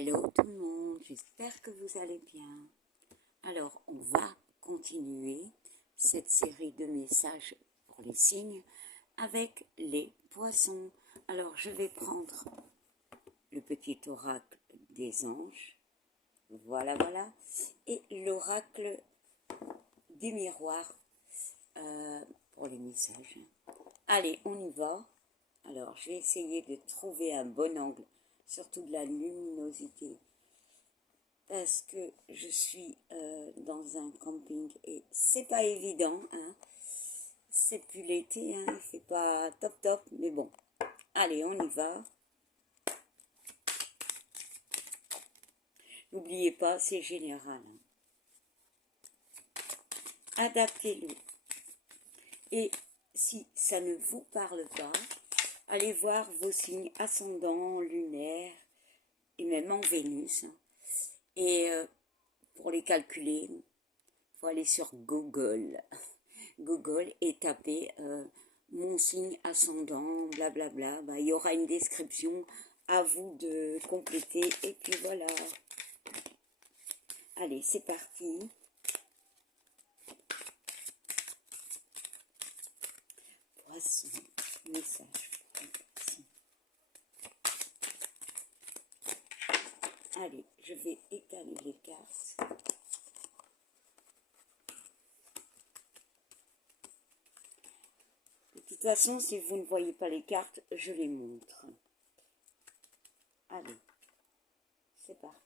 Hello tout le monde, j'espère que vous allez bien. Alors, on va continuer cette série de messages pour les signes avec les poissons. Alors, je vais prendre le petit oracle des anges, voilà, et l'oracle du miroir pour les messages. Allez, on y va. Alors, je vais essayer de trouver un bon angle, surtout de la luminosité, parce que je suis dans un camping et c'est pas évident, hein. C'est plus l'été, hein, il fait pas top, mais bon. Allez, on y va. N'oubliez pas, c'est général, hein. Adaptez-le. Et si ça ne vous parle pas, allez voir vos signes ascendants, lunaires et même en Vénus, hein. Et pour les calculer, il faut aller sur Google. Google et taper mon signe ascendant, blablabla. Bah, il y aura une description, à vous de compléter. Et puis voilà. Allez, c'est parti. Poisson, message. Allez, je vais étaler les cartes. De toute façon, si vous ne voyez pas les cartes, je les montre. Allez, c'est parti.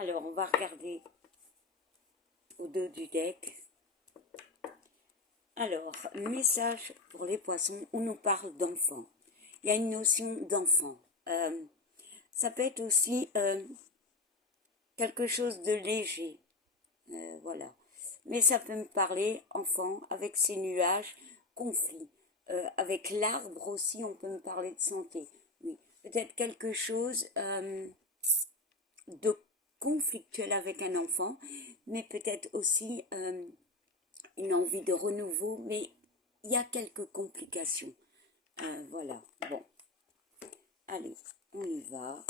Alors, on va regarder au dos du deck. Alors, message pour les poissons, on nous parle d'enfant. Il y a une notion d'enfant. Ça peut être aussi quelque chose de léger. Voilà. Mais ça peut me parler, enfant, avec ces nuages, conflit. Avec l'arbre aussi, on peut me parler de santé. Oui. Peut-être quelque chose de conflictuel avec un enfant, mais peut-être aussi une envie de renouveau, mais il y a quelques complications. Voilà, bon. Allez, on y va.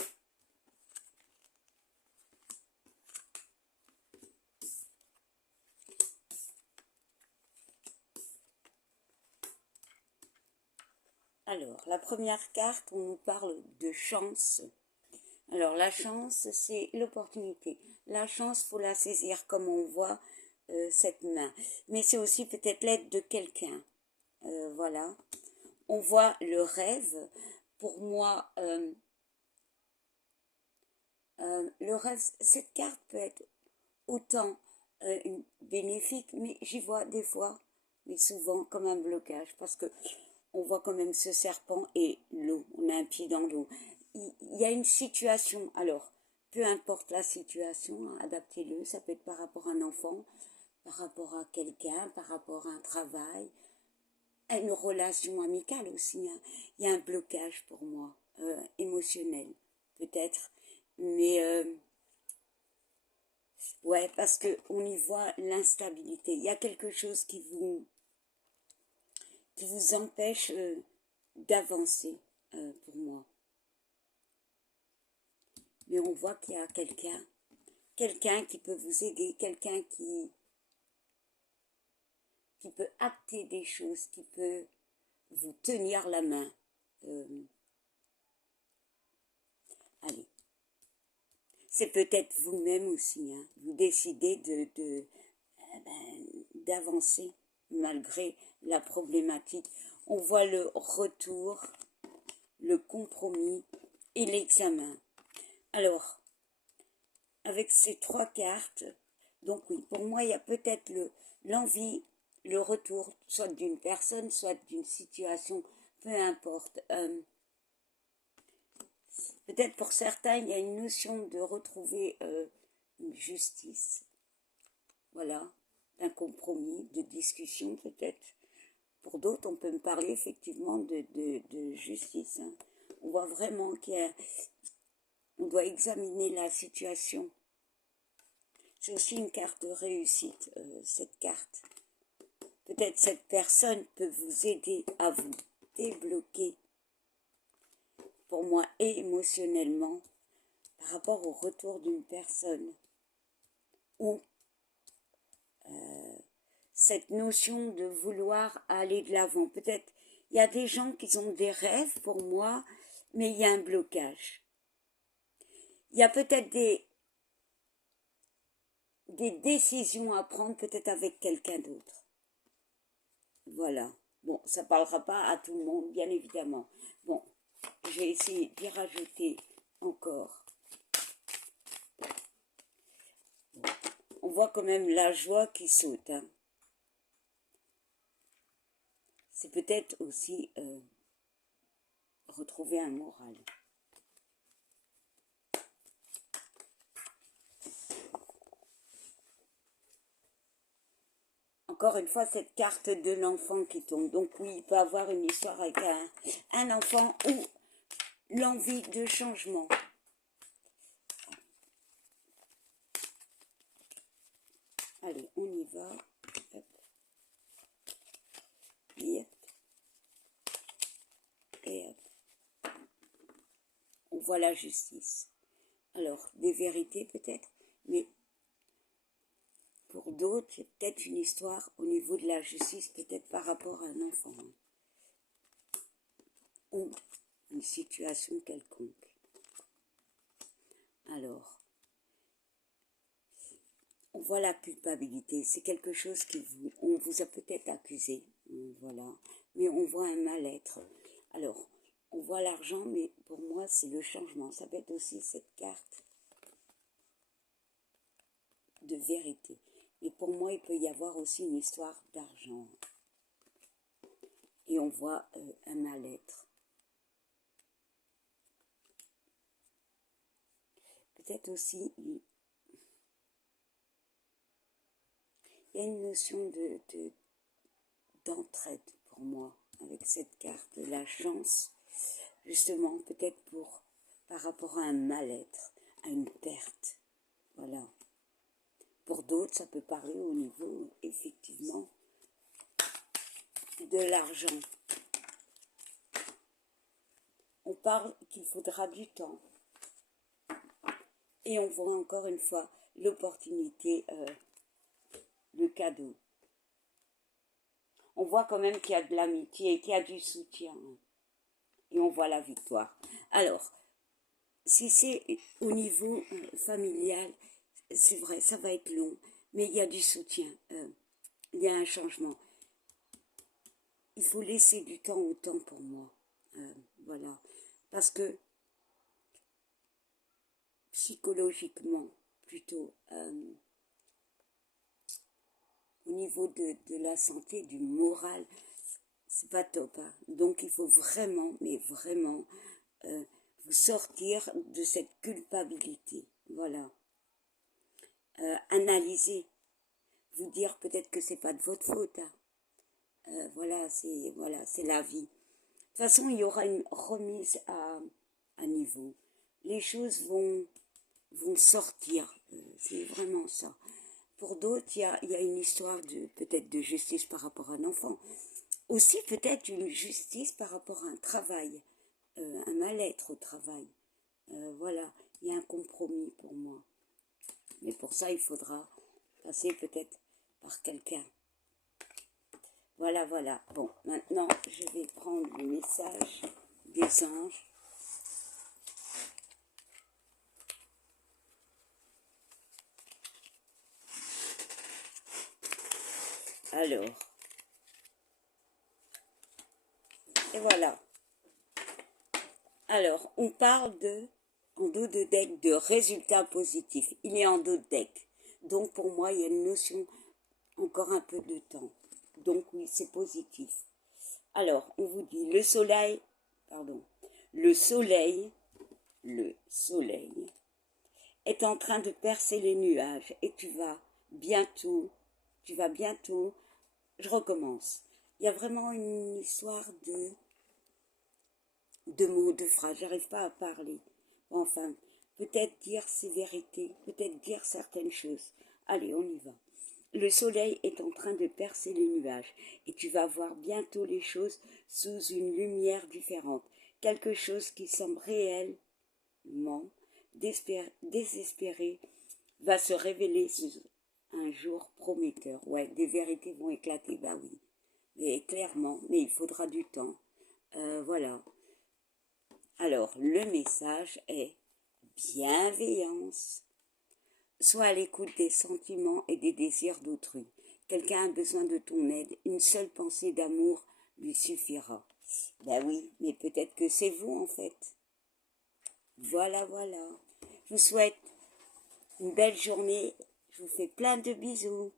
Alors, la première carte, on nous parle de chance. Alors, la chance, c'est l'opportunité. La chance, faut la saisir comme on voit cette main. Mais c'est aussi peut-être l'aide de quelqu'un. Voilà. On voit le rêve. Pour moi, le rêve, cette carte peut être autant bénéfique, mais j'y vois des fois, mais souvent comme un blocage, parce que on voit quand même ce serpent et l'eau, on a un pied dans l'eau. Il y a une situation, alors, peu importe la situation, hein, adaptez-le, ça peut être par rapport à un enfant, par rapport à quelqu'un, par rapport à un travail, à une relation amicale aussi, hein. Il y a un blocage pour moi, émotionnel, peut-être, mais ouais, parce qu'on y voit l'instabilité. Il y a quelque chose qui vous empêche d'avancer pour moi. Mais on voit qu'il y a quelqu'un qui peut vous aider, quelqu'un qui peut acter des choses, qui peut vous tenir la main. Allez. C'est peut-être vous-même aussi, hein. Vous décidez d'avancer malgré la problématique. On voit le retour, le compromis et l'examen. Alors, avec ces trois cartes, donc oui, pour moi, il y a peut-être l'envie, le retour, soit d'une personne, soit d'une situation, peu importe. Peut-être pour certains, il y a une notion de retrouver une justice, voilà, d'un compromis, de discussion peut-être. Pour d'autres, on peut me parler effectivement de justice, hein. On voit vraiment qu'on doit examiner la situation. C'est aussi une carte de réussite, cette carte. Peut-être cette personne peut vous aider à vous débloquer, pour moi, et émotionnellement, par rapport au retour d'une personne. Ou cette notion de vouloir aller de l'avant. Peut-être il y a des gens qui ont des rêves pour moi, mais il y a un blocage. Il y a peut-être des décisions à prendre, peut-être avec quelqu'un d'autre. Voilà. Bon, ça ne parlera pas à tout le monde, bien évidemment. Bon, j'ai essayé d'y rajouter encore. On voit quand même la joie qui saute. Hein. C'est peut-être aussi retrouver un moral. Encore une fois, cette carte de l'enfant qui tombe. Donc oui, il peut avoir une histoire avec un enfant ou l'envie de changement. Allez, on y va. Hop. Yep. Et hop. On voit la justice. Alors, des vérités peut-être, mais pour d'autres, c'est peut-être une histoire au niveau de la justice, peut-être par rapport à un enfant. Hein. Ou une situation quelconque. Alors, on voit la culpabilité, c'est quelque chose on vous a peut-être accusé, voilà, mais on voit un mal-être. Alors, on voit l'argent, mais pour moi, c'est le changement. Ça peut être aussi cette carte de vérité. Et pour moi, il peut y avoir aussi une histoire d'argent. Et on voit un mal-être. Peut-être aussi, il y a une notion d'entraide pour moi avec cette carte, la chance, justement, peut-être par rapport à un mal-être, à une perte. Voilà. Pour d'autres, ça peut parler au niveau, effectivement, de l'argent. On parle qu'il faudra du temps. Et on voit encore une fois l'opportunité, le cadeau. On voit quand même qu'il y a de l'amitié, qu'il y a du soutien. Et on voit la victoire. Alors, si c'est au niveau familial, c'est vrai, ça va être long. Mais il y a du soutien. Il y a un changement. Il faut laisser du temps au temps pour moi. Voilà. Parce que psychologiquement, plutôt, au niveau de la santé, du moral, c'est pas top. Hein. Donc il faut vraiment, mais vraiment, vous sortir de cette culpabilité. Voilà. Analyser. Vous dire peut-être que c'est pas de votre faute. Hein. Voilà, c'est la vie. De toute façon, il y aura une remise à niveau. Les choses vont sortir. C'est vraiment ça. Pour d'autres, il y a une histoire peut-être de justice par rapport à un enfant. Aussi peut-être une justice par rapport à un travail, un mal-être au travail. Voilà, il y a un compromis pour moi. Mais pour ça, il faudra passer peut-être par quelqu'un. Voilà, voilà. Bon, maintenant, je vais prendre le message des anges. Alors, et voilà. Alors, on parle en dos de deck, de résultats positifs. Il est en dos de deck. Donc, pour moi, il y a une notion, encore un peu de temps. Donc, oui, c'est positif. Alors, on vous dit, le soleil est en train de percer les nuages et tu vas bientôt, je recommence. Il y a vraiment une histoire de mots, de phrases, j'arrive pas à parler. Enfin, peut-être dire ces vérités, peut-être dire certaines choses. Allez, on y va. Le soleil est en train de percer les nuages et tu vas voir bientôt les choses sous une lumière différente. Quelque chose qui semble réellement désespéré va se révéler sous un jour prometteur. Ouais, des vérités vont éclater, bah oui. Mais clairement, mais il faudra du temps. Voilà. Alors, le message est bienveillance. Sois à l'écoute des sentiments et des désirs d'autrui. Quelqu'un a besoin de ton aide, une seule pensée d'amour lui suffira. Ben oui, mais peut-être que c'est vous en fait. Voilà, voilà. Je vous souhaite une belle journée. Je vous fais plein de bisous.